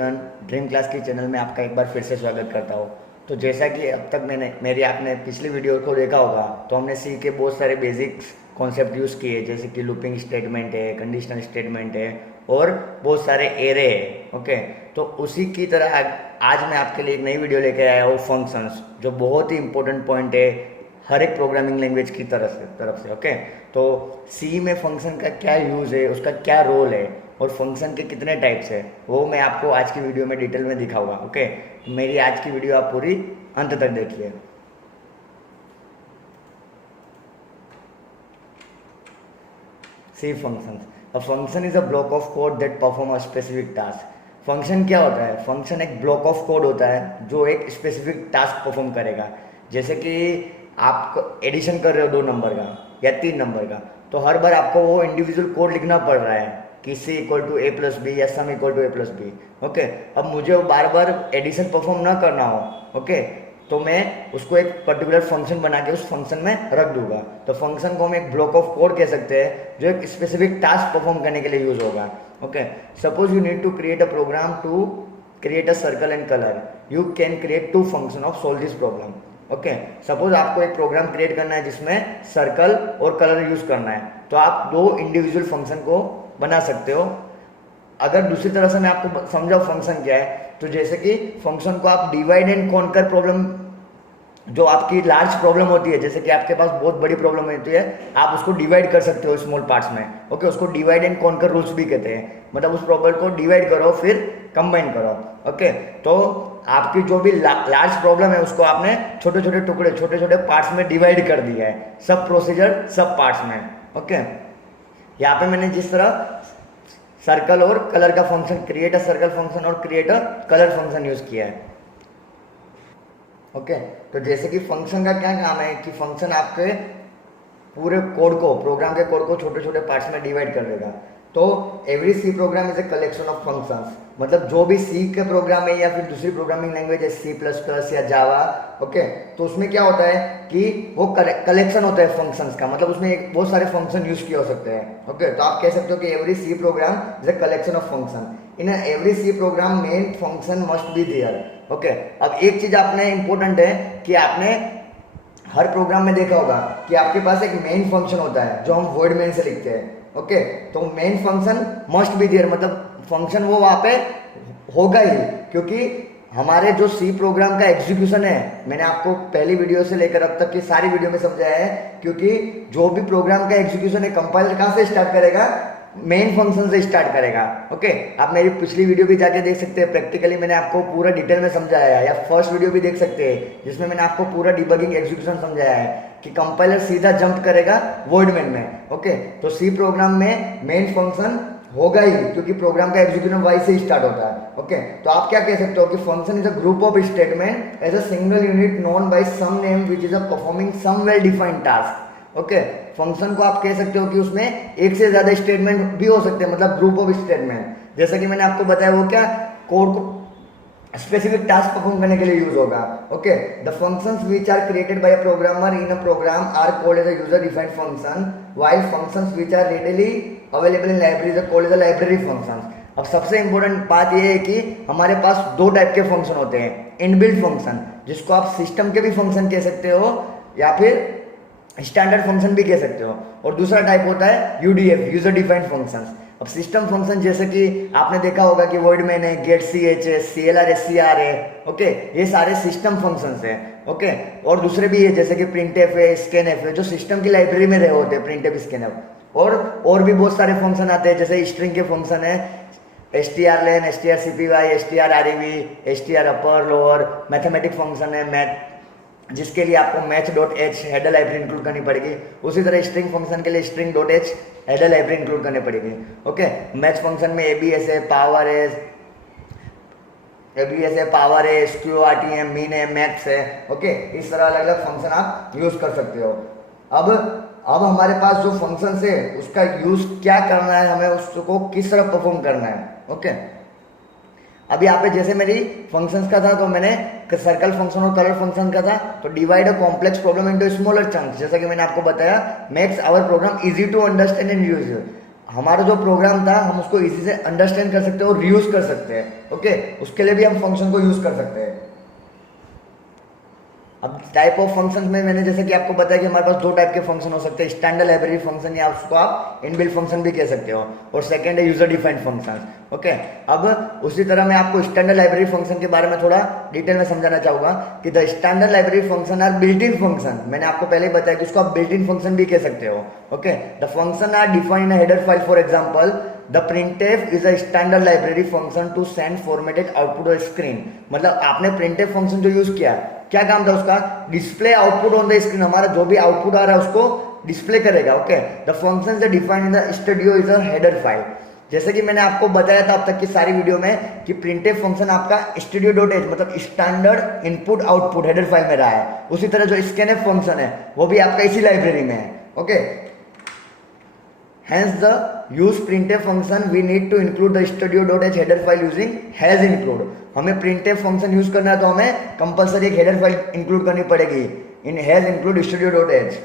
Newton dream class की channel में आपका एक बार फिर से स्वागत करता हूँ। तो जैसा कि अब तक आपने पिछली वीडियो को देखा होगा, तो हमने सी के बहुत सारे बेसिक्स कॉन्सेप्ट यूज़ किए, जैसे कि लूपिंग स्टेटमेंट है, कंडीशनल स्टेटमेंट है और बहुत सारे एरे है। ओके, तो उसी की तरह आज मैं आपके लिए एक नई वीडियो लेके आया हूँ, फंक्शंस, जो बहुत ही इंपॉर्टेंट पॉइंट है हर एक प्रोग्रामिंग लैंग्वेज की तरफ से। ओके, तो सी में फंक्शन का क्या यूज़ है, उसका क्या रोल है और फंक्शन के कितने टाइप्स है, वो मैं आपको आज की वीडियो में डिटेल में दिखाऊंगा। ओके, तो मेरी आज की वीडियो आप पूरी अंत तक देखिए। C functions. A function is a block of code that perform a specific task. Function क्या होता है? फंक्शन एक ब्लॉक ऑफ कोड होता है जो एक स्पेसिफिक टास्क परफॉर्म करेगा। जैसे कि आप एडिशन कर रहे हो 2 नंबर का या 3 नंबर का, तो हर बार आपको वो इंडिविजुअल कोड लिखना पड़ रहा है कि c equal to a plus b या sum equal to a plus b. Okay, अब मुझे बार बार एडिशन परफॉर्म ना करना हो, ओके, तो मैं उसको एक पर्टिकुलर फंक्शन बना के उस फंक्शन में रख दूंगा। तो फंक्शन को हम एक ब्लॉक ऑफ कोड कह सकते हैं जो एक स्पेसिफिक टास्क परफॉर्म करने के लिए यूज होगा। Okay, suppose you need to create a program to create a circle and colour, you can create 2 function of solve this problem. Okay, suppose आपको एक प्रोग्राम क्रिएट करना है जिसमें सर्कल और कलर यूज करना है, तो आप 2 इंडिविजुअल फंक्शन को बना सकते हो। अगर दूसरी तरह से मैं आपको समझाऊं फंक्शन क्या है, तो जैसे कि फंक्शन को आप डिवाइड एंड कॉन्कर प्रॉब्लम, जो आपकी लार्ज प्रॉब्लम होती है, जैसे कि आपके पास बहुत बड़ी प्रॉब्लम होती है, आप उसको डिवाइड कर सकते हो स्मॉल पार्ट्स में। ओके, उसको डिवाइड एंड कॉन्कर रूल्स भी कहते हैं, मतलब उस प्रॉब्लम को डिवाइड करो फिर कंबाइन करो। ओके, तो आपकी जो भी लार्ज प्रॉब्लम है उसको आपने छोटे छोटे टुकड़े, छोटे छोटे पार्ट्स में डिवाइड कर दिया है, सब प्रोसीजर सब पार्ट्स में। ओके, यहाँ पे मैंने जिस तरह सर्कल और कलर का function, create a circle function और create a colour function use किया है। ओके, तो जैसे कि फंक्शन का क्या काम है कि फंक्शन आपके पूरे कोड को, प्रोग्राम के कोड को छोटे छोटे पार्ट्स में डिवाइड कर देगा। तो every C program is a collection of functions, मतलब जो भी सी के प्रोग्राम है या फिर दूसरी प्रोग्रामिंग लैंग्वेज है सी प्लस प्लस या जावा, ओके, तो उसमें क्या होता है कि वो कलेक्शन होता है फंक्शंस का, मतलब उसमें बहुत सारे फंक्शन यूज किए हो सकते हैं। ओके, तो आप कह सकते हो कि every C program is a collection of function. In every C program main function must be there. Okay, अब एक चीज आपने इंपॉर्टेंट है कि आपने हर प्रोग्राम में देखा होगा कि आपके पास एक मेन फंक्शन होता है जो हम वर्ड मेन से लिखते हैं। ओके, तो main function must be there, मतलब फंक्शन वो वहां पे होगा ही, क्योंकि हमारे जो सी प्रोग्राम का एग्जीक्यूशन है, मैंने आपको पहली वीडियो से लेकर अब तक की सारी वीडियो में समझाया है, क्योंकि जो भी प्रोग्राम का एग्जीक्यूशन है कंपाइलर कहां से स्टार्ट करेगा? मेन फंक्शन से स्टार्ट करेगा। ओके, आप मेरी पिछली वीडियो भी जाके देख सकते हैं, प्रैक्टिकली मैंने आपको पूरा डिटेल में समझाया है, या फर्स्ट वीडियो भी देख सकते हैं जिसमें मैंने आपको पूरा डिबगिंग एग्जीक्यूशन समझाया है कि कंपाइलर सीधा जंप करेगा वर्ड मेन में। ओके, तो सी प्रोग्राम में मेन फंक्शन होगा ही, क्योंकि प्रोग्राम का एग्जीक्यूशन वाई से स्टार्ट होता है। ओके, तो आप क्या कह सकते हो कि function is a group of statement as a single unit known by some name which is a performing some well defined task. Okay, function को आप कह सकते हो कि उसमें एक से ज्यादा स्टेटमेंट भी हो सकते हैं, मतलब ग्रुप ऑफ स्टेटमेंट। जैसा कि मैंने आपको बताया, वो क्या कोड को स्पेसिफिक टास्क परफॉर्म करने के लिए यूज होगा। Okay, the functions which are created by a programmer in a program are called as a user defined function, while functions which are readily available in libraries are called as a library functions. अब सबसे important बात यह है कि हमारे पास 2 type के function होते हैं, इनबिल्ट फंक्शन, जिसको आप सिस्टम के भी फंक्शन कह सकते हो या फिर स्टैंडर्ड फंक्शन भी कह सकते हो, और दूसरा टाइप होता है यूडीएफ, यूजर डिफाइंड फंक्शंस। अब सिस्टम फंक्शन जैसे कि आपने देखा होगा कि वर्ड में है, गेट सी एच है, C L R S C R है। ओके, ये सारे सिस्टम फंक्शंस हैं। ओके, और दूसरे भी है जैसे कि प्रिंट एफ है, स्कैन एफ है, जो सिस्टम की लाइब्रेरी में रहे होते हैं, प्रिंट एफ, स्कैन एफ, और भी बहुत सारे फंक्शन आते हैं, जैसे स्ट्रिंग के फंक्शन है, s t r len, s t r c p y, s t r r e v, s t r upper lower, mathematic function है मैथ, जिसके लिए आपको math dot h header library include करनी पड़ेगी। उसी तरह string function के लिए string dot h header library include करनी पड़ेगी। ओके, मैच फंक्शन में एबीएस है, पावर है, एबीएस है, पावर है, स्क्यू आरटी है, मीन है, मैथ्स है। ओके, इस तरह अलग अलग फंक्शन आप यूज कर सकते हो। अब हमारे पास जो फंक्शन है उसका यूज क्या करना है, हमें उसको किस तरह परफॉर्म करना है। ओके, अब यहाँ पे जैसे मेरी फंक्शंस का था, तो मैंने सर्कल फंक्शन और कलर फंक्शन का था, तो divide a complex problem into smaller chunks, जैसा कि मैंने आपको बताया, makes our program easy to understand and use. हमारा जो प्रोग्राम था हम उसको इजी से अंडरस्टैंड कर सकते हैं और रीयूज कर सकते हैं। ओके, उसके लिए भी हम फंक्शन को यूज कर सकते हैं। अब टाइप ऑफ फंक्शंस में मैंने जैसे कि आपको बताया कि हमारे पास दो टाइप के फंक्शन हो सकते हैं, स्टैंडर्ड लाइब्रेरी फंक्शन या उसको आप इनबिल्ट फंक्शन भी कह सकते हो, और सेकंड है यूजर डिफाइंड फंक्शन। ओके, अब उसी तरह मैं आपको स्टैंडर्ड लाइब्रेरी फंक्शन के बारे में थोड़ा डिटेल में समझाना चाहूंगा कि the standard library function are built in function. मैंने आपको पहले ही बताया कि उसको आप बिल्ट इन फंक्शन भी कह सकते हो। Okay, the function are defined in header file. For example, the printf is a standard library function to send formatted output on screen. मतलब आपने printf फंक्शन जो यूज किया, क्या काम था उसका? Display output on the screen. हमारा जो भी आउटपुट आ रहा है उसको डिस्प्ले करेगा। Okay, the function is defined in the studio is a header file. जैसे कि मैंने आपको बताया था अब तक की सारी वीडियो में कि printf फंक्शन आपका studio.h मतलब standard input output header file में रहा है। उसी तरह जो scanf फंक्शन है वो भी आपका इसी लाइब्रेरी में है। Okay, hence the use printf function we need to include the studio.h header file using has include। हमें printf फंक्शन यूज करना है तो हमें कंपलसरी एक हेडर फाइल इंक्लूड करनी पड़ेगी in has include studio.h।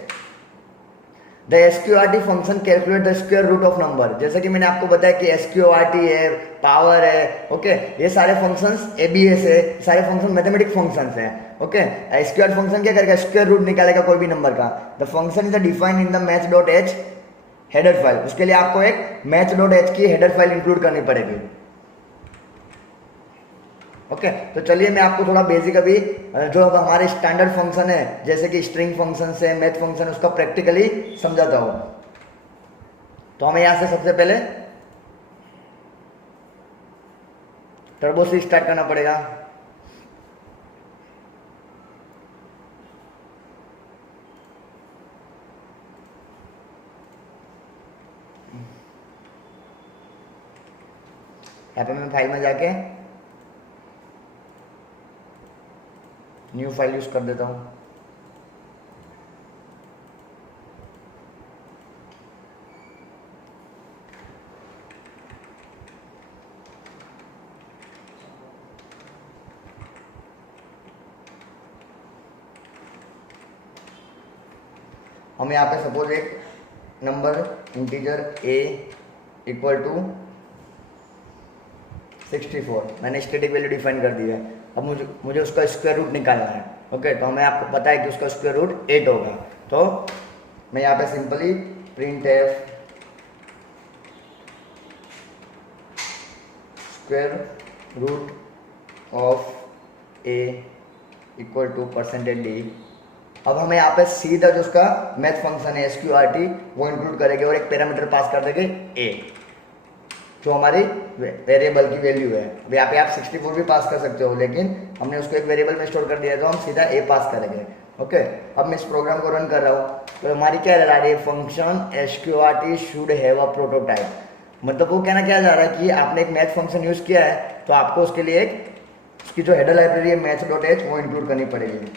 The sqrt function calculate the square root of number. जैसे कि मैंने आपको बताया कि sqrt है, पावर है। ओके, ये सारे फंक्शंस abs है, सारे फंक्शन मैथमेटिक फंक्शंस हैं। ओके, sqrt फंक्शन क्या करेगा? स्क्वायर रूट निकालेगा कोई भी नंबर का। The function is defined in the math h header file. उसके लिए आपको एक मैथ.h की हेडर फाइल इंक्लूड करनी पड़ेगी। ओके, तो चलिए मैं आपको थोड़ा बेसिक अभी जो अब हमारे स्टैंडर्ड फंक्शन है जैसे कि स्ट्रिंग फंक्शन से मैथ फंक्शन उसका प्रैक्टिकली समझाता हूं। तो हमें यहां से सबसे पहले टर्बो से स्टार्ट करना पड़ेगा। यहाँ पे मैं फाइल में जाके न्यू फाइल यूज कर देता हूँ। हम यहाँ पे सपोज एक number integer a equal to 64 मैंने स्टैटिक वैल्यू डिफाइन कर दी है। अब मुझे उसका स्क्वायर रूट निकालना है। ओके, तो हमें आपको पता है कि उसका स्क्वायर रूट 8 होगा। तो मैं यहाँ पे simply printf square root of a equal to %d। अब हमें यहाँ पे सीधा जो उसका मैथ फंक्शन है sqrt वो इंक्लूड करेंगे और एक पैरामीटर पास कर देंगे a, जो हमारी वेरिएबल की वैल्यू है। अब यहाँ पे आप 64 भी पास कर सकते हो, लेकिन हमने उसको एक वेरिएबल में स्टोर कर दिया तो हम सीधा a पास करेंगे। ओके, अब मैं इस प्रोग्राम को रन कर रहा हूँ तो हमारी क्या रह रही है? Function sqrt should have a prototype. मतलब वो कहना क्या जा रहा है कि आपने एक मैथ फंक्शन यूज किया है तो आपको उसके लिए एक उसकी जो हेडर लाइब्रेरी है मैथ.h वो इंक्लूड करनी पड़ेगी।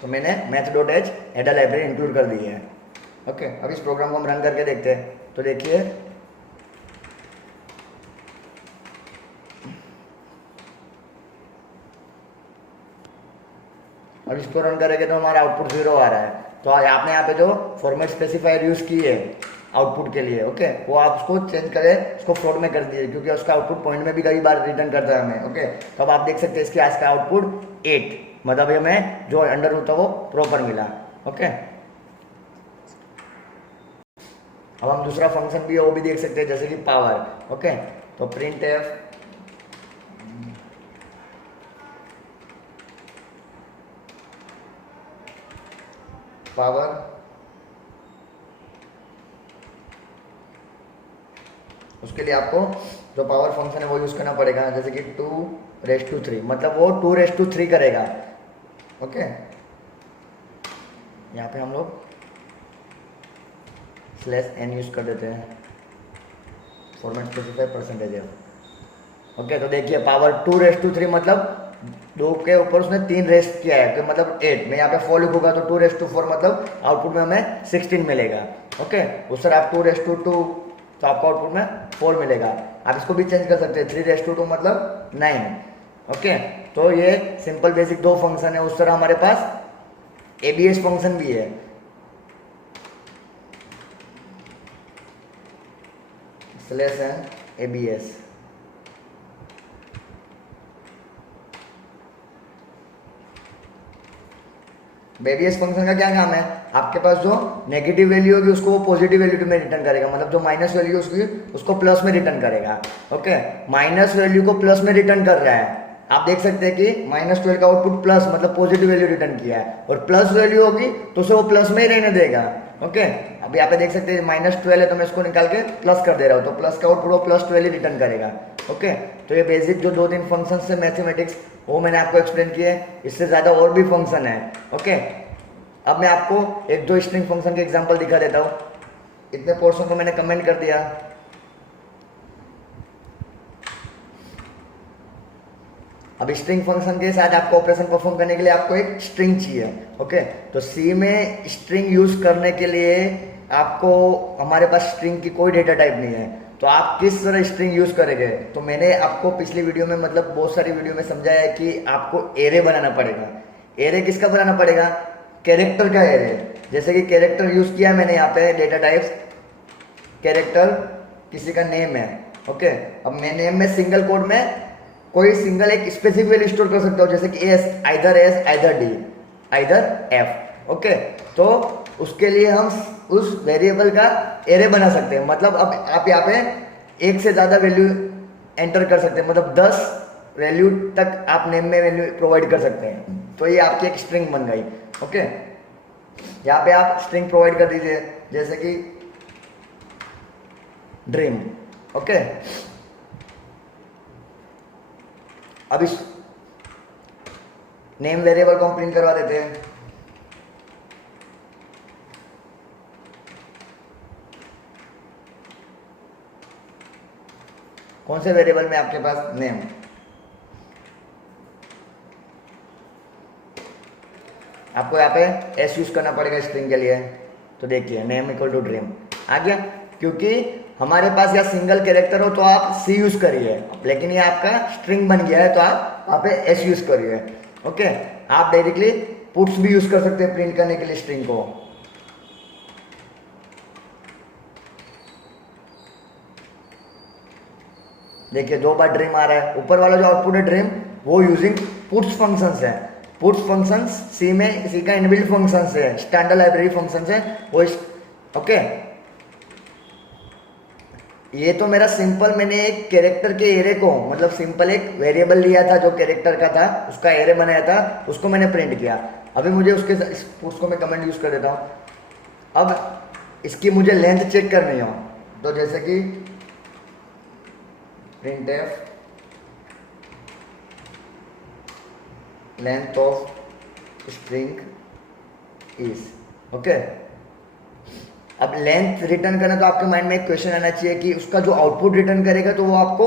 तो मैंने मैथ.h हेडर लाइब्रेरी इंक्लूड कर दी है। ओके, अब इस प्रोग्राम को हम रन करके देखते हैं। तो देखिए अब इसको रन करेंगे तो हमारा आउटपुट 0 आ रहा है। तो आपने यहाँ पे जो फॉर्मेट स्पेसिफायर यूज की है आउटपुट के लिए, ओके, वो आप उसको चेंज करें, उसको फ्लोट में कर दिए क्योंकि उसका आउटपुट पॉइंट में भी कई बार रिटर्न करता है हमें। ओके, तो अब आप देख सकते हैं इसके आज का आउटपुट 8, मतलब हमें जो अंडर रूट था वो प्रॉपर मिला। ओके, अब हम दूसरा फंक्शन भी है वो भी देख सकते हैं जैसे कि पावर। ओके, तो printf पावर उसके लिए आपको जो पावर फंक्शन है वो यूज करना पड़ेगा, जैसे कि 2⁻3 मतलब वो 2⁻3 करेगा। ओके, यहाँ पे हम लोग /n यूज कर देते हैं, फॉर्मेट स्पेसिफाई परसेंटेज है। ओके, तो देखिए पावर 2⁻3 मतलब 2 के ऊपर उसने 3 रेस्ट किया है, तो मतलब 8। मैं यहाँ पे 4 लिखूंगा तो 2⁻4 मतलब आउटपुट में हमें 16 मिलेगा। ओके, उस तरह आप 2⁻2 तो आपको आउटपुट में 4 मिलेगा। आप इसको भी चेंज कर सकते हैं, 3⁻2 मतलब 9। ओके, तो ये सिंपल बेसिक 2 फंक्शन है। उस तरह हमारे पास abs फंक्शन भी है। Slash N ABS। बेबीएस फंक्शन का क्या काम है, आपके पास जो नेगेटिव वैल्यू होगी उसको वो पॉजिटिव वैल्यू में रिटर्न करेगा, मतलब जो माइनस वैल्यू उसकी उसको प्लस में रिटर्न करेगा। ओके, माइनस वैल्यू को प्लस में रिटर्न कर रहा है। आप देख सकते हैं कि -12 का आउटपुट प्लस मतलब पॉजिटिव वैल्यू रिटर्न किया है, और प्लस वैल्यू होगी तो उसे वो प्लस में ही रहने देगा। ओके, अब यहाँ पे देख सकते हैं -12 है तो मैं इसको निकाल के प्लस कर दे रहा हूँ, तो प्लस का आउटपुट वो +12 ही रिटर्न करेगा। ओके, तो ये बेसिक जो 2-3 फंक्शन है मैथमेटिक्स वो मैंने आपको एक्सप्लेन किए। इससे ज़्यादा और भी फंक्शन है। ओके, अब मैं आपको 1-2 स्ट्रिंग फंक्शन के एग्जांपल दिखा देता हूँ। इतने पोर्शन को मैंने कमेंट कर दिया। अब स्ट्रिंग फंक्शन के साथ आपको ऑपरेशन परफॉर्म करने के लिए आपको एक स्ट्रिंग चाहिए। ओके, तो सी में स्ट्रिंग यूज करने के लिए आपको, हमारे पास स्ट्रिंग की कोई डेटा टाइप नहीं है, तो आप किस तरह स्ट्रिंग यूज करेंगे, तो मैंने आपको पिछली वीडियो में मतलब बहुत सारी वीडियो में समझाया है कि आपको एरे बनाना पड़ेगा। एरे किसका बनाना पड़ेगा, कैरेक्टर का एरे। जैसे कि कैरेक्टर यूज किया मैंने यहाँ पे डेटा टाइप्स, कैरेक्टर किसी का नेम है। ओके, अब मैं नेम में सिंगल कोड में कोई सिंगल एक स्पेसिफिक वैल्यू स्टोर कर सकता हूँ, जैसे कि S, either D, either F. Okay, तो उसके लिए हम उस वेरिएबल का एरे बना सकते हैं। मतलब अब आप यहाँ पे एक से ज़्यादा वैल्यू एंटर कर सकते हैं, मतलब 10 वैल्यू तक आप नेम में वैल्यू प्रोवाइड कर सकते हैं। तो ये आपकी एक स्ट्रिंग बन गई। ओके, यहाँ पे आप स्ट्रिंग प्रोवाइड कर दीजिए, जैसे कि ड्रीम। ओके, अब इस नेम वेरिएबल को हम प्रिंट करवा देते हैं। कौन से वेरिएबल में, आपके पास नेम। आपको यहाँ पे एस यूज करना पड़ेगा स्ट्रिंग के लिए। तो देखिए नेम इक्वल टू ड्रीम आ गया, क्योंकि हमारे पास या सिंगल कैरेक्टर हो तो आप सी यूज करिए, लेकिन ये आपका स्ट्रिंग बन गया है तो आप वहाँ पे एस यूज करिए। ओके, आप डायरेक्टली पुट्स भी यूज कर सकते हैं प्रिंट करने के लिए स्ट्रिंग को। देखिए 2 बार ड्रीम आ रहा है। ऊपर वाला जो आउटपुट है ड्रीम, वो यूजिंग पुट्स फंक्शंस है। पुट्स फंक्शंस सी में सी का इनबिल्ट फंक्शंस है, स्टैंडर्ड लाइब्रेरी फंक्शंस है वो। ओके, ये तो मेरा सिंपल, मैंने एक कैरेक्टर के एरे को, मतलब सिंपल एक वेरिएबल लिया था जो कैरेक्टर का था, उसका एरे बनाया था, उसको मैंने प्रिंट किया। अभी मुझे उसको मैं कमेंट यूज कर देता हूँ। अब इसकी मुझे लेंथ चेक करनी हो, तो जैसे कि printf length of string is। Okay, अब लेंथ रिटर्न करना तो आपके माइंड में एक क्वेश्चन आना चाहिए कि उसका जो आउटपुट रिटर्न करेगा तो वो आपको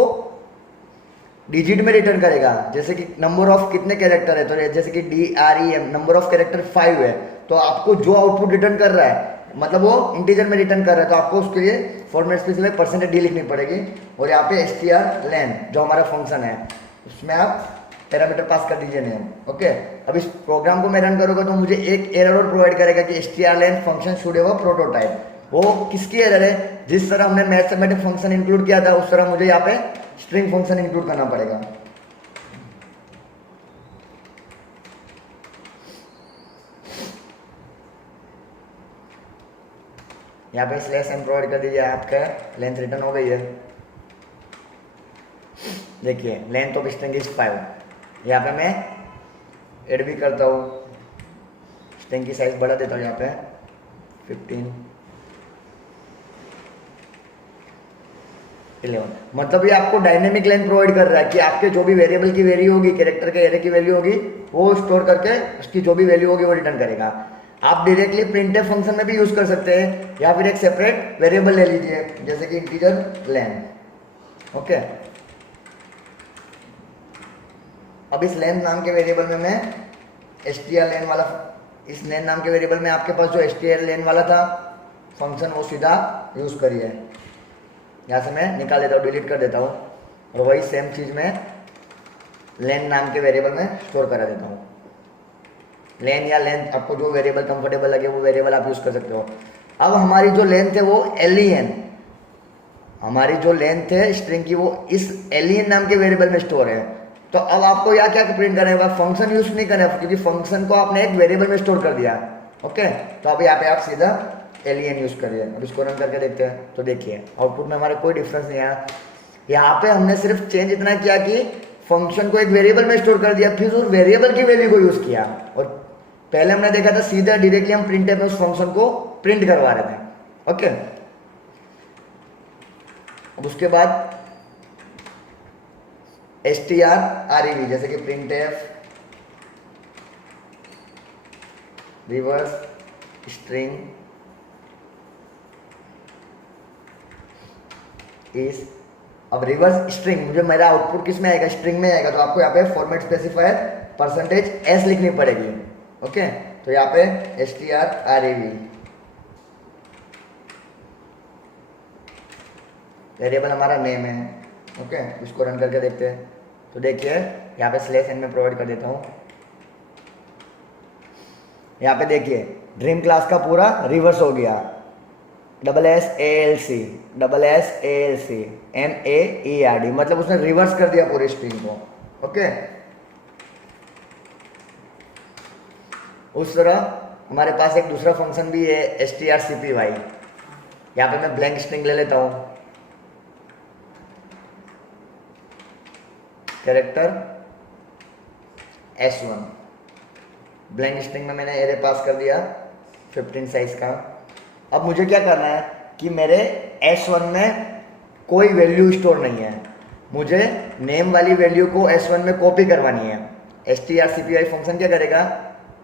डिजिट में रिटर्न करेगा। जैसे कि नंबर ऑफ कितने कैरेक्टर है, तो जैसे कि DREM नंबर ऑफ कैरेक्टर 5 है, तो आपको जो आउटपुट रिटर्न कर रहा है मतलब वो इंटीजर में रिटर्न कर रहा है, तो आपको उसके लिए फॉर्मेट स्पेसिफाई %d लिखनी पड़ेगी। और यहाँ पे strlen जो हमारा फंक्शन है उसमें आप पैरामीटर पास कर दीजिए नेम। ओके, अब इस प्रोग्राम को मैं रन करूँगा तो मुझे एक एरर प्रोवाइड करेगा कि strlen function should have a prototype. वो किसकी एरर है, जिस तरह हमने मैथमेटिक फंक्शन इंक्लूड किया था उस तरह मुझे यहाँ पे स्ट्रिंग फंक्शन इंक्लूड करना पड़ेगा। यहाँ पे स्लैश एन प्रोवाइड कर दीजिए, आपका लेंथ रिटर्न हो गई है। देखिए लेंथ ऑफ स्ट्रिंग इज 5। यहाँ पे मैं ऐड भी करता हूँ, स्ट्रिंग की साइज बढ़ा देता हूँ यहाँ पे 15, 11। मतलब ये आपको डायनेमिक लेंथ प्रोवाइड कर रहा है कि आपके जो भी वेरिएबल की वैल्यू होगी, कैरेक्टर के एरे की वैल्यू होगी, वो स्टोर करके उसकी जो भी वैल्यू होगी वो रिटर्न करेगा। आप डायरेक्टली प्रिंटफ फंक्शन में भी यूज कर सकते हैं, या फिर एक सेपरेट वेरिएबल ले लीजिए जैसे कि इंटीजर लेन। ओके, अब इस लेन नाम के वेरिएबल में मैं strlen वाला, इस लेन नाम के वेरिएबल में आपके पास जो strlen वाला था फंक्शन वो सीधा यूज करिए। यहाँ से मैं निकाल देता हूँ, डिलीट कर देता हूँ, और वही सेम चीज में लेन नाम के वेरिएबल में स्टोर करा देता हूँ। लेन या लेंथ, आपको जो वेरिएबल कंफर्टेबल लगे वो वेरिएबल आप यूज कर सकते हो। अब हमारी जो लेंथ है वो len, हमारी जो लेंथ है स्ट्रिंग की वो इस एलियन नाम के वेरिएबल में स्टोर है। तो अब आपको यहाँ क्या प्रिंट करना है, फंक्शन यूज नहीं करना है, क्योंकि फंक्शन को आपने एक वेरिएबल में स्टोर कर दिया। ओके, तो अब यहाँ पे आप सीधा एलियन यूज करिए। अब इसको रन करके देखते हैं, तो देखिए आउटपुट में हमारा कोई डिफरेंस नहीं आया। यहाँ पे हमने सिर्फ चेंज इतना किया कि फंक्शन को एक वेरिएबल में स्टोर कर दिया, फिर उस वेरिएबल की वैल्यू को यूज किया। और पहले हमने देखा था सीधा डायरेक्टली हम प्रिंटर में उस फंक्शन को प्रिंट करवा रहे थे। ओके, अब उसके बाद strrev, जैसे कि printf रिवर्स स्ट्रिंग इज, अब रिवर्स स्ट्रिंग मुझे मेरा आउटपुट किस में आएगा, स्ट्रिंग में आएगा। तो आपको यहाँ पे फॉर्मेट स्पेसिफायर %s लिखनी पड़ेगी। ओके, तो यहाँ पे strrev वेरिएबल हमारा नेम है। ओके, इसको रन करके देखते हैं, तो देखिए यहाँ पे /n में प्रोवाइड कर देता हूँ। यहाँ पे देखिए ड्रीम क्लास का पूरा रिवर्स हो गया, SSALC NAERD, मतलब उसने रिवर्स कर दिया पूरी स्ट्रिंग को। ओके, उस तरह हमारे पास एक दूसरा फंक्शन भी है strcpy। यहाँ पे मैं ब्लैंक स्ट्रिंग ले लेता हूँ, कैरेक्टर S1, ब्लैंक स्ट्रिंग में मैंने एरे पास कर दिया 15 साइज का। अब मुझे क्या करना है कि मेरे S1 में कोई वैल्यू स्टोर नहीं है, मुझे नेम वाली वैल्यू को S1 में कॉपी करवानी है। strcpy फंक्शन क्या करेगा,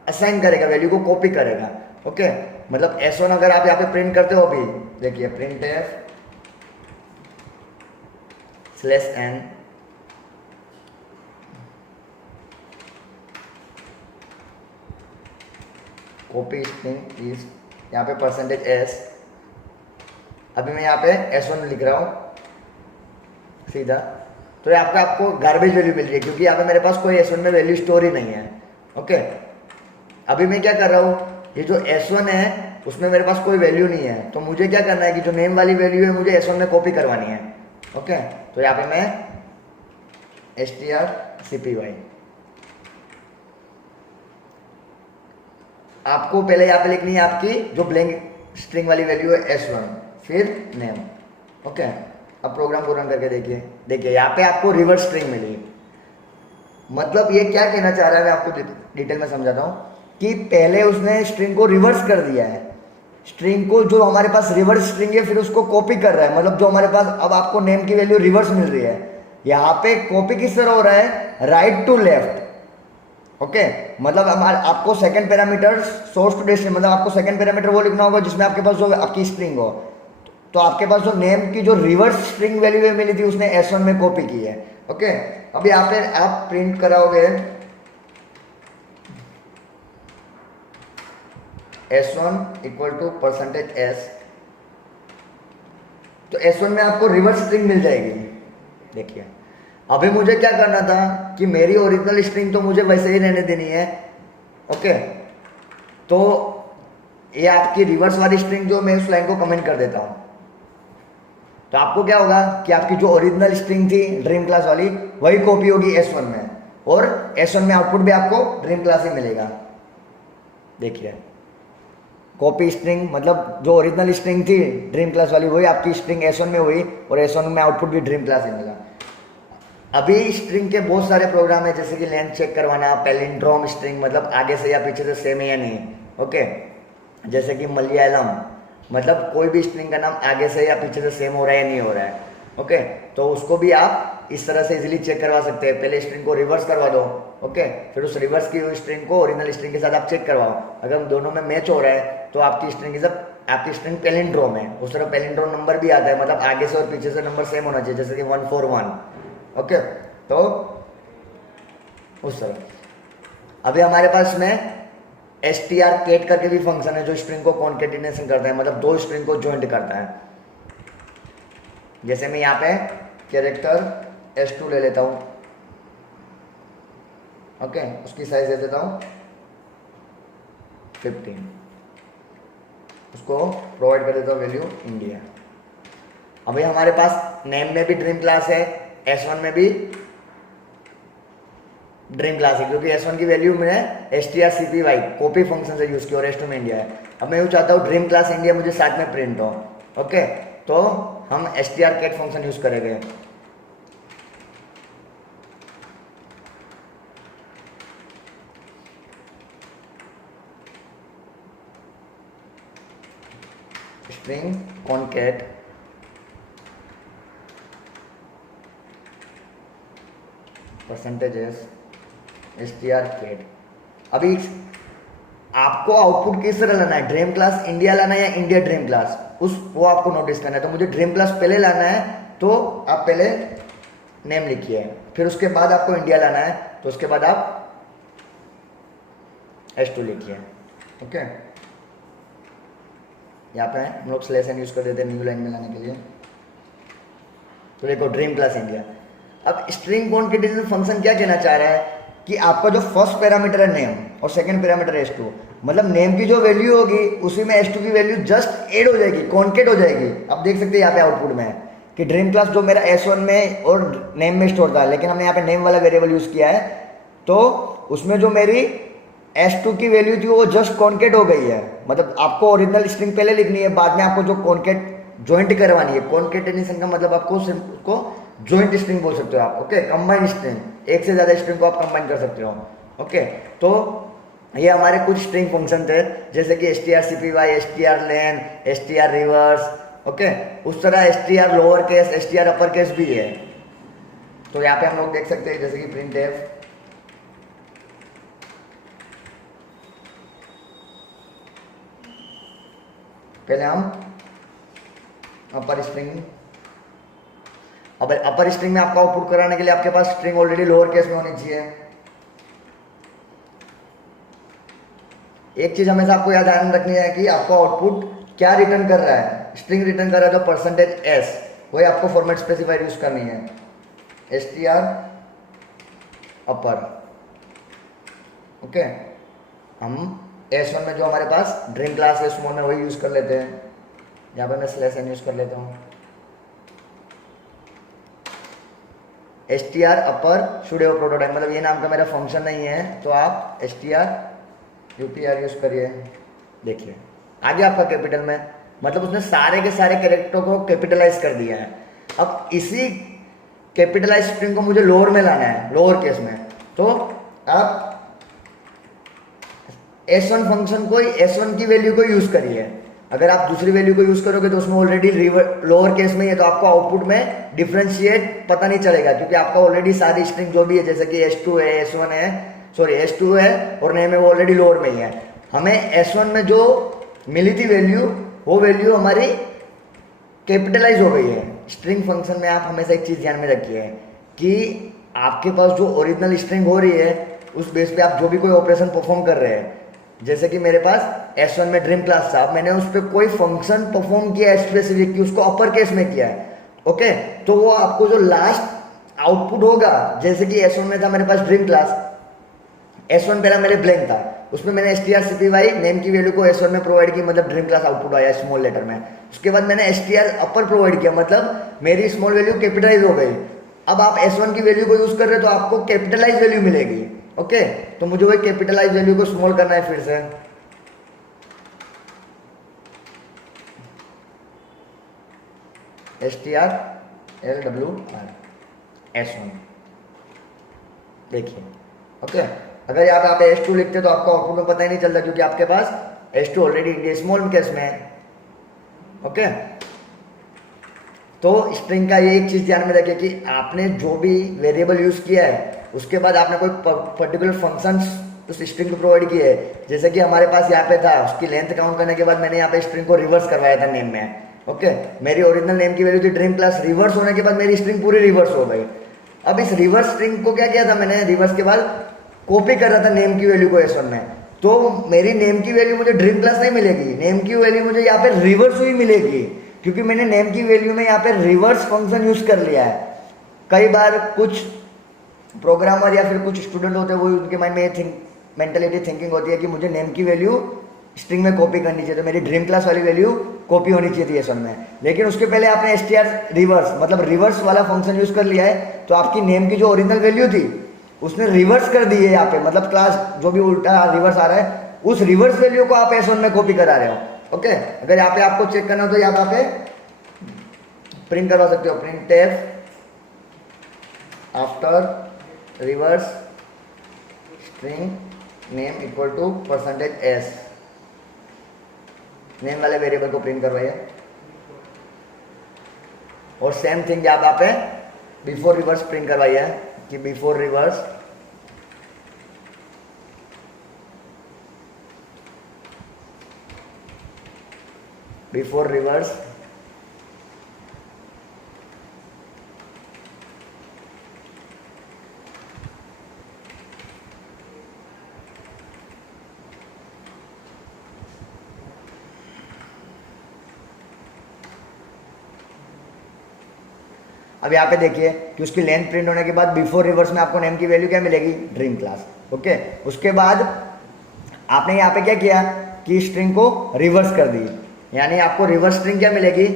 असाइन करेगा, वैल्यू को कॉपी करेगा। ओके, मतलब S1 अगर आप यहाँ पे प्रिंट करते हो, अभी देखिए printf /n copy string is, यहाँ पे %s, अभी मैं यहाँ पे S1 लिख रहा हूँ सीधा, तो यहाँ पे आपको गार्बेज वैल्यू मिल रही है, क्योंकि यहाँ पे मेरे पास कोई S1 में वैल्यू स्टोर ही नहीं है। ओके, अभी मैं क्या कर रहा हूँ, ये जो S1 है उसमें मेरे पास कोई वैल्यू नहीं है, तो मुझे क्या करना है कि जो नेम वाली वैल्यू है मुझे S1 में कॉपी करवानी है। ओके, तो यहाँ पे मैं strcpy, आपको पहले यहाँ पे लिखनी है आपकी जो ब्लैंक स्ट्रिंग वाली वैल्यू है S1, फिर नेम। ओके, अब प्रोग्राम को रन करके देखिए, देखिए यहाँ पे आपको रिवर्स स्ट्रिंग मिली। मतलब ये क्या कहना चाह रहा है, मैं आपको डिटेल में समझाता हूँ कि पहले उसने स्ट्रिंग को रिवर्स कर दिया है, स्ट्रिंग को जो हमारे पास रिवर्स स्ट्रिंग है फिर उसको कॉपी कर रहा है, मतलब जो हमारे पास अब आपको नेम की वैल्यू रिवर्स मिल रही है। यहाँ पे कॉपी किस तरह हो रहा है, राइट टू लेफ्ट। ओके, मतलब आपको second parameter source to destination, मतलब आपको सेकंड पैरामीटर वो लिखना होगा जिसमें आपके पास जो आपकी स्ट्रिंग हो। तो आपके पास जो नेम की जो रिवर्स स्ट्रिंग वैल्यू मिली थी उसने S1 में कॉपी की है। ओके, अब यहाँ पे आप प्रिंट कराओगे S1 = %s, तो S1 में आपको रिवर्स स्ट्रिंग मिल जाएगी। देखिए अभी मुझे क्या करना था कि मेरी ओरिजिनल स्ट्रिंग तो मुझे वैसे ही रहने देनी है। ओके, तो ये आपकी रिवर्स वाली स्ट्रिंग जो मैं उस लाइन को कमेंट कर देता हूँ, तो आपको क्या होगा कि आपकी जो ओरिजिनल स्ट्रिंग थी ड्रीम क्लास वाली वही कॉपी होगी S1 में, और S1 में आउटपुट भी आपको ड्रीम क्लास ही मिलेगा। देखिए कॉपी स्ट्रिंग, मतलब जो ओरिजिनल स्ट्रिंग थी ड्रीम क्लास वाली वही आपकी स्ट्रिंग S1 में हुई, और S1 में आउटपुट भी ड्रीम क्लास ही मिला। अभी स्ट्रिंग के बहुत सारे प्रोग्राम है, जैसे कि लेंथ चेक करवाना, पैलिंड्रोम स्ट्रिंग, मतलब आगे से या पीछे से सेम है या नहीं। ओके, जैसे कि मलयालम, मतलब कोई भी स्ट्रिंग का नाम आगे से या पीछे से सेम हो रहा है या नहीं हो रहा है। ओके, तो उसको भी आप इस तरह से इजीली चेक करवा सकते हैं। पहले स्ट्रिंग को रिवर्स करवा दो, ओके, फिर उस रिवर्स की हुई स्ट्रिंग को ओरिजिनल स्ट्रिंग के साथ आप चेक करवाओ। अगर दोनों में मैच हो रहा है तो आपकी स्ट्रिंग पैलिंड्रोम है। उस तरह पैलिंड्रोम नंबर भी आता है, मतलब आगे से और पीछे से नंबर सेम होना चाहिए, जैसे कि 141। ओके, तो उस तरह अभी हमारे पास में strcat करके भी फंक्शन है जो स्ट्रिंग को कॉन्केटिनेशन करता है, मतलब दो स्ट्रिंग को ज्वाइंट करता है। जैसे मैं यहाँ पे कैरेक्टर S2 ले लेता हूँ, ओके, उसकी साइज दे देता हूँ 15, उसको प्रोवाइड कर देता हूँ वैल्यू इंडिया। अभी हमारे पास नेम में भी ड्रीम क्लास है, S1 में भी ड्रीम क्लास है, क्योंकि S1 की वैल्यू मैंने strcpy कॉपी फंक्शन से यूज की और S2 में इंडिया है। अब मैं यूँ चाहता हूँ ड्रीम क्लास इंडिया मुझे साथ में प्रिंट हो। ओके, तो हम strcat फंक्शन यूज करेंगे। String concat %strcat। अभी आपको आउटपुट किस तरह लाना है, ड्रीम क्लास इंडिया लाना है या इंडिया ड्रीम क्लास, वो आपको नोटिस करना है। तो मुझे ड्रीम क्लास पहले लाना है, तो आप पहले नेम लिखिए, फिर उसके बाद आपको इंडिया लाना है, तो उसके बाद आप S2 लिखिए। ओके, यहाँ पे हम लोग स्लैश एन यूज कर देते हैं न्यू लाइन में लाने के लिए। तो देखो ड्रीम क्लास इंडिया। अब स्ट्रिंग कॉन्केटेनेशन फंक्शन क्या कहना चाह रहा है कि आपका जो फर्स्ट पैरामीटर है नेम और सेकंड पैरामीटर है S2, मतलब नेम की जो वैल्यू होगी उसी में S2 की वैल्यू जस्ट ऐड हो जाएगी, कॉन्केट हो जाएगी। आप देख सकते हैं यहाँ पे आउटपुट में कि ड्रीम क्लास जो मेरा S1 में और नेम में स्टोर था, लेकिन हमने यहाँ पे नेम वाला वेरिएबल यूज किया है, तो उसमें जो मेरी S2 की वैल्यू थी वो जस्ट कॉन्केट हो गई है। मतलब आपको ओरिजिनल स्ट्रिंग पहले लिखनी है, बाद में आपको जो कॉन्केट ज्वाइंट करवानी है। कॉन्केटेनेशन का मतलब आपको उसको ज्वाइंट स्ट्रिंग बोल सकते हो आप। ओके, कंबाइन स्ट्रिंग, एक से ज्यादा स्ट्रिंग को आप कंबाइन कर सकते हो। ओके, तो ये हमारे कुछ स्ट्रिंग फंक्शन थे, जैसे कि strcpy, strlen, strreverse। ओके, उस तरह str lower case, str upper case भी है। तो यहाँ पे हम लोग देख सकते हैं जैसे कि printf, पहले हम अपर स्ट्रिंग, अब अपर स्ट्रिंग में आपका आउटपुट कराने के लिए आपके पास स्ट्रिंग ऑलरेडी लोअर केस में होनी चाहिए। एक चीज हमेशा आपको याद ध्यान रखनी है कि आपको आउटपुट क्या रिटर्न कर रहा है। स्ट्रिंग रिटर्न कर रहा है तो %s, वही आपको फॉर्मेट स्पेसिफायर यूज करनी है, str अपर। ओके, हम S1 में जो हमारे पास ड्रीम क्लास है स्मॉल में वही यूज कर लेते हैं। यहाँ पे मैं स्लैश एन यूज कर लेता हूँ। str अपर स्टूडियो प्रोटोटाइप, मतलब ये नाम का मेरा फंक्शन नहीं है, तो आप str upr यूज करिए। देखिए आ गया आपका कैपिटल में, मतलब उसने सारे के सारे कैरेक्टर को कैपिटलाइज कर दिया है। अब इसी कैपिटलाइज स्ट्रिंग को मुझे लोअर में लाना है, लोअर केस में, तो आप S1 फंक्शन को, S1 की वैल्यू को यूज करिए। अगर आप दूसरी वैल्यू को यूज करोगे तो उसमें ऑलरेडी लोअर केस में है, तो आपको आउटपुट में डिफरेंशिएट पता नहीं चलेगा, क्योंकि आपका ऑलरेडी सारी स्ट्रिंग जो भी है, जैसे कि S2 है, S1 है, सॉरी S2 है और नेम है, वो ऑलरेडी लोअर में ही है। हमें S1 में जो मिली थी वैल्यू, वो वैल्यू हमारी कैपिटलाइज हो गई है। स्ट्रिंग फंक्शन में आप हमेशा एक चीज ध्यान में रखिए कि आपके पास जो ओरिजिनल स्ट्रिंग हो रही है उस बेस पे आप जो भी कोई ऑपरेशन परफॉर्म कर रहे हैं, जैसे कि मेरे पास S1 में ड्रीम क्लास था, मैंने उस पर कोई फंक्शन परफॉर्म किया है स्पेसिफिक, कि उसको अपर केस में किया है। ओके, तो वो आपको जो लास्ट आउटपुट होगा, जैसे कि S1 में था मेरे पास ड्रीम क्लास, S1 पहला मेरे ब्लैंक था, उसमें मैंने strcpy नेम की वैल्यू को S1 में प्रोवाइड की, मतलब ड्रीम क्लास आउटपुट आया स्मॉल लेटर में। उसके बाद मैंने str अपर प्रोवाइड किया, मतलब मेरी स्मॉल वैल्यू कैपिटलाइज हो गई। अब आप S1 की वैल्यू को यूज कर रहे हो तो आपको कैपिटलाइज वैल्यू मिलेगी। ओके, तो मुझे वही कैपिटलाइज वैल्यू को स्मॉल करना है फिर से। str lwr S1, देखिए। ओके, अगर यहाँ पे आप S2 लिखते तो आपको आउटपुट में पता ही नहीं चलता, क्योंकि आपके पास S2 already India small case में है। ओके, तो स्ट्रिंग का ये एक चीज ध्यान में रखिए कि आपने जो भी वेरिएबल यूज किया है उसके बाद आपने कोई पर्टिकुलर फंक्शन उस स्ट्रिंग को प्रोवाइड किए है। जैसे कि हमारे पास यहाँ पे था, उसकी लेंथ काउंट करने के बाद मैंने यहाँ पे स्ट्रिंग को रिवर्स करवाया था नेम में। ओके, मेरी ओरिजिनल नेम की वैल्यू थी ड्रीम क्लास, रिवर्स होने के बाद मेरी स्ट्रिंग पूरी रिवर्स हो गई। अब इस रिवर्स स्ट्रिंग को क्या किया था मैंने, रिवर्स के बाद कॉपी कर रहा था नेम की वैल्यू को S1 में, तो मेरी नेम की वैल्यू मुझे ड्रीम क्लास नहीं मिलेगी, नेम की वैल्यू मुझे यहाँ पे रिवर्स हुई मिलेगी, क्योंकि मैंने नेम की वैल्यू में यहाँ पे रिवर्स फंक्शन यूज कर लिया है। कई बार कुछ प्रोग्रामर या फिर कुछ स्टूडेंट होते हैं, वो उनके माइंड में ये मेंटेलिटी थिंकिंग होती है कि मुझे नेम की वैल्यू स्ट्रिंग में कॉपी करनी चाहिए, तो मेरी ड्रीम क्लास वाली वैल्यू कॉपी होनी चाहिए थी S1 में। लेकिन उसके पहले आपने str रिवर्स मतलब रिवर्स वाला फंक्शन यूज कर लिया है, तो आपकी नेम की जो ओरिजिनल वैल्यू थी उसने रिवर्स कर दी है यहाँ पे, मतलब क्लास जो भी उल्टा रिवर्स आ रहा है उस रिवर्स वैल्यू को आप S1 में कॉपी करा रहे हो। ओके, अगर यहाँ पे आपको चेक करना हो तो यहाँ पे प्रिंट करवा सकते हो, print F after reverse string name equal to %s, name वाले वेरिएबल को प्रिंट करवाइए। और सेम थिंग यहाँ पे बिफोर रिवर्स प्रिंट करवाइए कि बिफोर रिवर्स अब यहाँ पे देखिए कि उसकी लेंथ प्रिंट होने के बाद बिफोर रिवर्स में आपको नेम की वैल्यू क्या मिलेगी, ड्रीम क्लास। ओके, उसके बाद आपने यहाँ पे क्या किया कि स्ट्रिंग को रिवर्स कर दी, यानी आपको रिवर्स स्ट्रिंग क्या मिलेगी,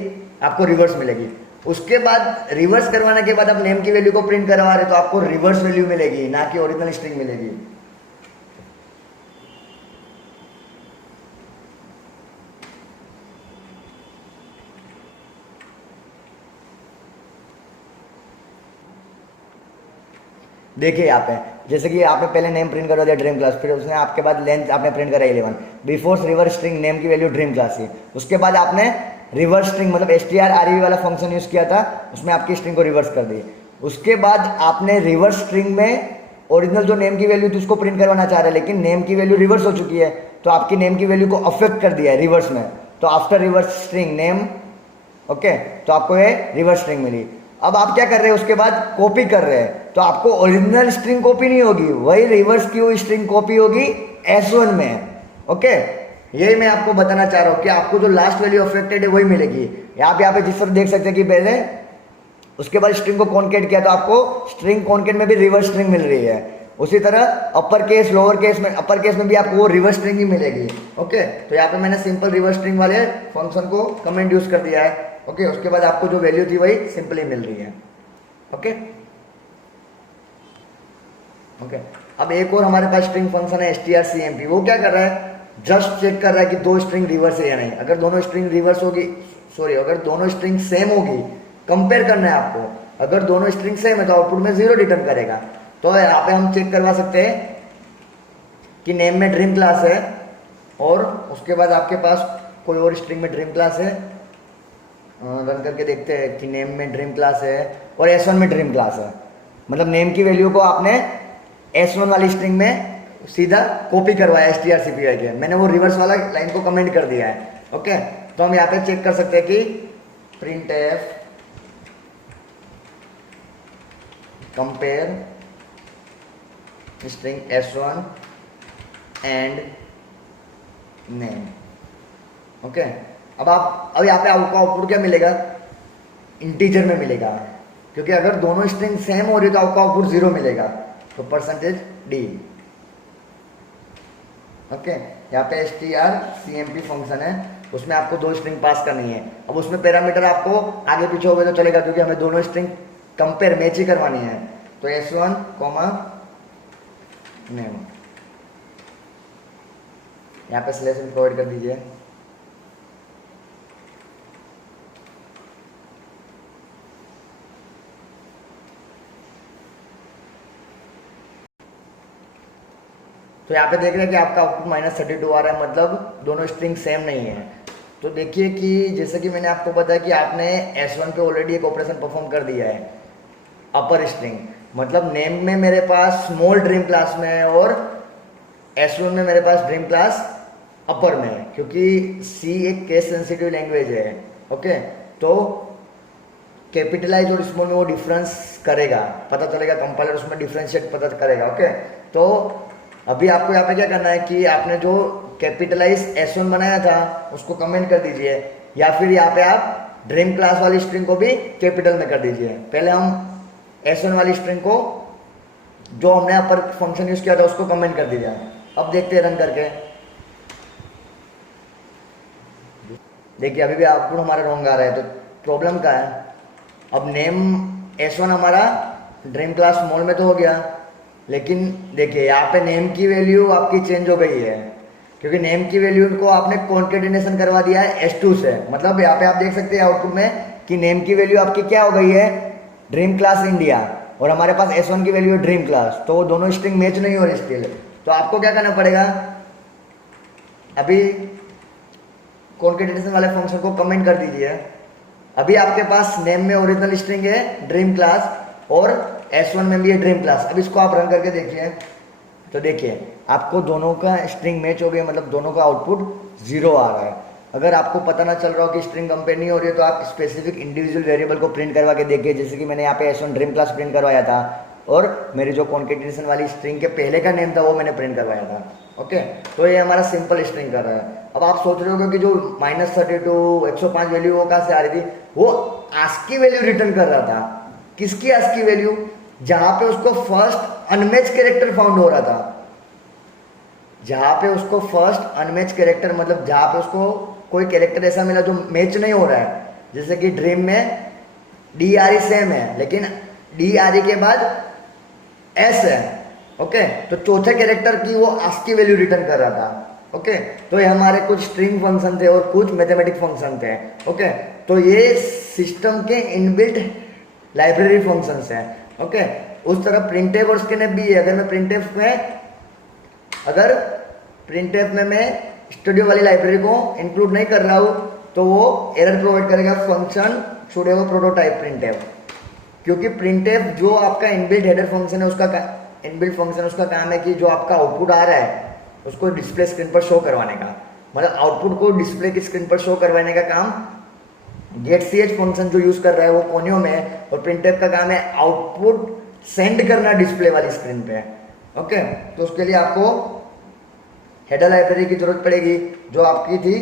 आपको रिवर्स मिलेगी। उसके बाद रिवर्स करवाने के बाद आप नेम की वैल्यू को प्रिंट करवा रहे तो आपको रिवर्स वैल्यू मिलेगी, ना कि ओरिजिनल स्ट्रिंग मिलेगी। देखिए यहाँ पे जैसे कि आपने पहले नेम प्रिंट करवा दिया ड्रीम क्लास, फिर उसने आपके बाद लेंथ आपने प्रिंट करा 11, बिफोर रिवर्स स्ट्रिंग नेम की वैल्यू ड्रीम क्लास थी। उसके बाद आपने रिवर्स स्ट्रिंग मतलब strrev वाला फंक्शन यूज किया था, उसमें आपकी स्ट्रिंग को रिवर्स कर दी। उसके बाद आपने रिवर्स स्ट्रिंग में ओरिजिनल जो नेम की वैल्यू थी उसको प्रिंट करवाना चाह रहे हैं, लेकिन नेम की वैल्यू रिवर्स हो चुकी है, तो आपकी नेम की वैल्यू को अफेक्ट कर दिया है रिवर्स में, तो after reverse string name, okay, तो आपको ये रिवर्स स्ट्रिंग मिली। अब आप क्या कर रहे हैं, उसके बाद कॉपी कर रहे हैं, तो आपको ओरिजिनल स्ट्रिंग कॉपी नहीं होगी, वही रिवर्स की हुई स्ट्रिंग कॉपी होगी S1 में। ओके, यही मैं आपको बताना चाह रहा हूँ कि आपको जो लास्ट वैल्यू अफेक्टेड है वही मिलेगी। यहाँ पे जिस तरह देख सकते हैं कि पहले उसके बाद स्ट्रिंग को कॉन्केट किया तो आपको स्ट्रिंग कॉन्केट में भी रिवर्स स्ट्रिंग मिल रही है। उसी तरह अपर केस लोअर केस में, अपर केस में भी आपको वो रिवर्स स्ट्रिंग ही मिलेगी। ओके, तो यहाँ पे मैंने सिंपल रिवर्स स्ट्रिंग वाले फंक्शन को कमेंट यूज कर दिया है। ओके, उसके बाद आपको जो वैल्यू थी वही सिंपली मिल रही है। ओके, ओके, अब एक और हमारे पास स्ट्रिंग फंक्शन है strcmp। वो क्या कर रहा है, जस्ट चेक कर रहा है कि दो स्ट्रिंग रिवर्स है या नहीं। अगर दोनों स्ट्रिंग रिवर्स होगी, सॉरी, अगर दोनों स्ट्रिंग सेम होगी, कंपेयर करना है आपको। अगर दोनों स्ट्रिंग सेम है तो आउटपुट में 0 रिटर्न करेगा। तो यहाँ पे हम चेक करवा सकते हैं कि नेम में ड्रीम क्लास है और उसके बाद आपके पास कोई और स्ट्रिंग में ड्रीम क्लास है। रन करके देखते हैं कि नेम में ड्रीम क्लास है और S1 में ड्रीम क्लास है, मतलब नेम की वैल्यू को आपने S1 वाली स्ट्रिंग में सीधा कॉपी करवाया strcpy के, मैंने वो रिवर्स वाला लाइन को कमेंट कर दिया है। ओके, तो हम यहाँ पे चेक कर सकते हैं कि print F compare string S1 and name. Okay, अब यहाँ पे आपको आउटपुट क्या मिलेगा, इंटीजर में मिलेगा, क्योंकि अगर दोनों स्ट्रिंग सेम हो रही तो आपको आउटपुट 0 मिलेगा, तो %d। ओके, यहाँ पे strcmp फंक्शन है, उसमें आपको दो स्ट्रिंग पास करनी है। अब उसमें पैरामीटर आपको आगे पीछे हो गए तो चलेगा, क्योंकि हमें दोनों स्ट्रिंग कंपेयर मैच ही करवानी है। तो S1 नेम, यहाँ पे स्लैश प्रोवाइड कर दीजिए। तो यहाँ पे देख रहे हैं कि आपका आउटपुट -32 आ रहा है, मतलब दोनों स्ट्रिंग सेम नहीं है। तो देखिए कि जैसे कि मैंने आपको बताया कि आपने S1 पे ऑलरेडी एक ऑपरेशन परफॉर्म कर दिया है, अपर स्ट्रिंग, मतलब नेम में मेरे पास स्मॉल ड्रीम क्लास में है और S1 में मेरे पास ड्रीम क्लास अपर में है, क्योंकि C एक केस सेंसिटिव लैंग्वेज है। ओके, तो कैपिटलाइज और स्मॉल में वो डिफरेंस करेगा, पता चलेगा, कंपाइलर उसमें डिफरेंशिएट पता करेगा। ओके, तो अभी आपको यहाँ पे क्या करना है कि आपने जो कैपिटलाइज S1 बनाया था उसको कमेंट कर दीजिए, या फिर यहाँ पे आप ड्रीम क्लास वाली स्ट्रिंग को भी कैपिटल में कर दीजिए। पहले हम S1 वाली स्ट्रिंग को जो हमने अपर फंक्शन यूज किया था उसको कमेंट कर दीजिए। अब देखते हैं रन करके। देखिए अभी भी आउटपुट हमारा रॉन्ग आ रहा है, तो प्रॉब्लम क्या है। अब नेम S1 हमारा ड्रीम क्लास स्मॉल में तो हो गया, लेकिन देखिए यहाँ पे नेम की वैल्यू आपकी चेंज हो गई है, क्योंकि नेम की वैल्यू को आपने कॉन्केटिनेशन करवा दिया है S2 से। मतलब यहाँ पे आप देख सकते हैं आउटपुट में कि नेम की वैल्यू आपकी क्या हो गई है, ड्रीम क्लास इंडिया, और हमारे पास S1 की वैल्यू है ड्रीम क्लास, तो वो दोनों स्ट्रिंग मैच नहीं हो रही स्टिल। तो आपको क्या करना पड़ेगा, अभी कॉन्केटिनेशन वाले फंक्शन को कमेंट कर दीजिए। अभी आपके पास नेम में ओरिजिनल स्ट्रिंग है ड्रीम क्लास और S1 में भी है ड्रीम क्लास। अब इसको आप रन करके देखिए, तो देखिए आपको दोनों का स्ट्रिंग मैच हो गया, मतलब दोनों का आउटपुट 0 आ रहा है। अगर आपको पता ना चल रहा हो कि स्ट्रिंग कंपेयर नहीं हो रही है, तो आप स्पेसिफिक इंडिविजुअल वेरिएबल को प्रिंट करवा के देखिए, जैसे कि मैंने यहाँ पे S1 ड्रीम क्लास प्रिंट करवाया था, और मेरी जो कॉन्केटिनेशन वाली स्ट्रिंग के पहले का नेम था वो मैंने प्रिंट करवाया था। ओके, तो ये हमारा सिंपल स्ट्रिंग कर रहा है। अब आप सोच रहे होगे कि जो -32 105 वैल्यू वो कहाँ से आ रही थी, वो आस्की वैल्यू रिटर्न कर रहा था। किसकी आस्की वैल्यू, जहां पे उसको फर्स्ट अनमैच कैरेक्टर फाउंड हो रहा था, जहां पे उसको फर्स्ट अनमैच कैरेक्टर, मतलब जहां पे उसको कोई कैरेक्टर ऐसा मिला जो मैच नहीं हो रहा है। जैसे कि ड्रीम में DRE सेम है, लेकिन DRE के बाद S है। ओके, तो चौथे कैरेक्टर की वो आस्की वैल्यू रिटर्न कर रहा था। ओके, तो ये हमारे कुछ स्ट्रिंग फंक्शन थे और कुछ मैथमेटिक फंक्शन थे। ओके, तो ये सिस्टम के इनबिल्ट लाइब्रेरी फंक्शंस हैं। ओके, उस तरह प्रिंटफ और स्कैनफ भी है। अगर प्रिंटफ में मैं स्टूडियो वाली लाइब्रेरी को इंक्लूड नहीं कर रहा हूँ, तो वो एरर प्रोवाइड करेगा, function should have a prototype printf. क्योंकि प्रिंटफ जो आपका इनबिल्ट हेडर फंक्शन है, उसका इनबिल्ट फंक्शन उसका काम है कि जो आपका आउटपुट आ रहा है उसको डिस्प्ले स्क्रीन पर शो करवाने का, मतलब आउटपुट को डिस्प्ले की स्क्रीन पर शो करवाने का काम getch फंक्शन जो यूज कर रहा है वो कोनियो में है, और प्रिंटफ का काम है आउटपुट सेंड करना डिस्प्ले वाली स्क्रीन पे। ओके, तो उसके लिए आपको हेडर लाइब्रेरी की जरूरत पड़ेगी, जो आपकी थी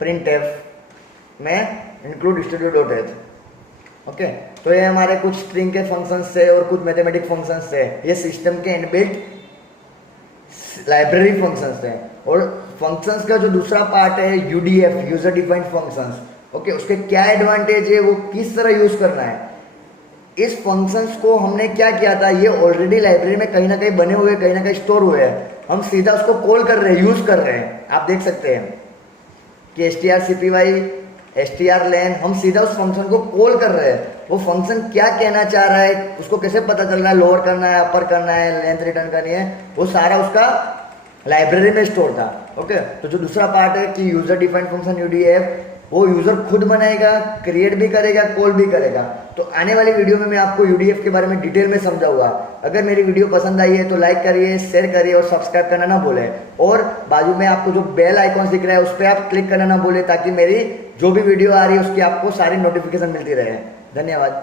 प्रिंटफ में इंक्लूड studio.h। ओके, तो ये हमारे कुछ स्ट्रिंग के फंक्शंस थे और कुछ मैथमेटिक फंक्शंस थे। ये सिस्टम के इनबिल्ट लाइब्रेरी फंक्शंस थे। और फंक्शंस का जो दूसरा पार्ट है UDF, user defined functions. Okay, उसके क्या एडवांटेज है, वो किस तरह यूज करना है। इस फंक्शंस को हमने क्या किया था, ये ऑलरेडी लाइब्रेरी में कहीं ना कहीं बने हुए, कहीं ना कहीं स्टोर हुए हैं, हम सीधा उसको कॉल कर रहे हैं, यूज कर रहे हैं। आप देख सकते हैं कि strcpy strlen, हम सीधा उस फंक्शन को कॉल कर रहे हैं। वो फंक्शन क्या कहना चाह रहा है, उसको कैसे पता चल रहा है, लोअर करना है, अपर करना है, लेंथ रिटर्न करनी है, वो सारा उसका लाइब्रेरी में स्टोर था। ओके, तो जो दूसरा पार्ट है कि यूजर डिफाइंड फंक्शन UDF, वो यूजर खुद बनाएगा, क्रिएट भी करेगा, कॉल भी करेगा। तो आने वाली वीडियो में मैं आपको UDF के बारे में डिटेल में समझाऊंगा। अगर मेरी वीडियो पसंद आई है तो लाइक करिए, शेयर करिए और सब्सक्राइब करना ना भूलें। और बाजू में आपको जो बेल आइकॉन दिख रहा है उस पर आप क्लिक करना ना भूलें, ताकि मेरी जो भी वीडियो आ रही है उसकी आपको सारी नोटिफिकेशन मिलती रहे। धन्यवाद।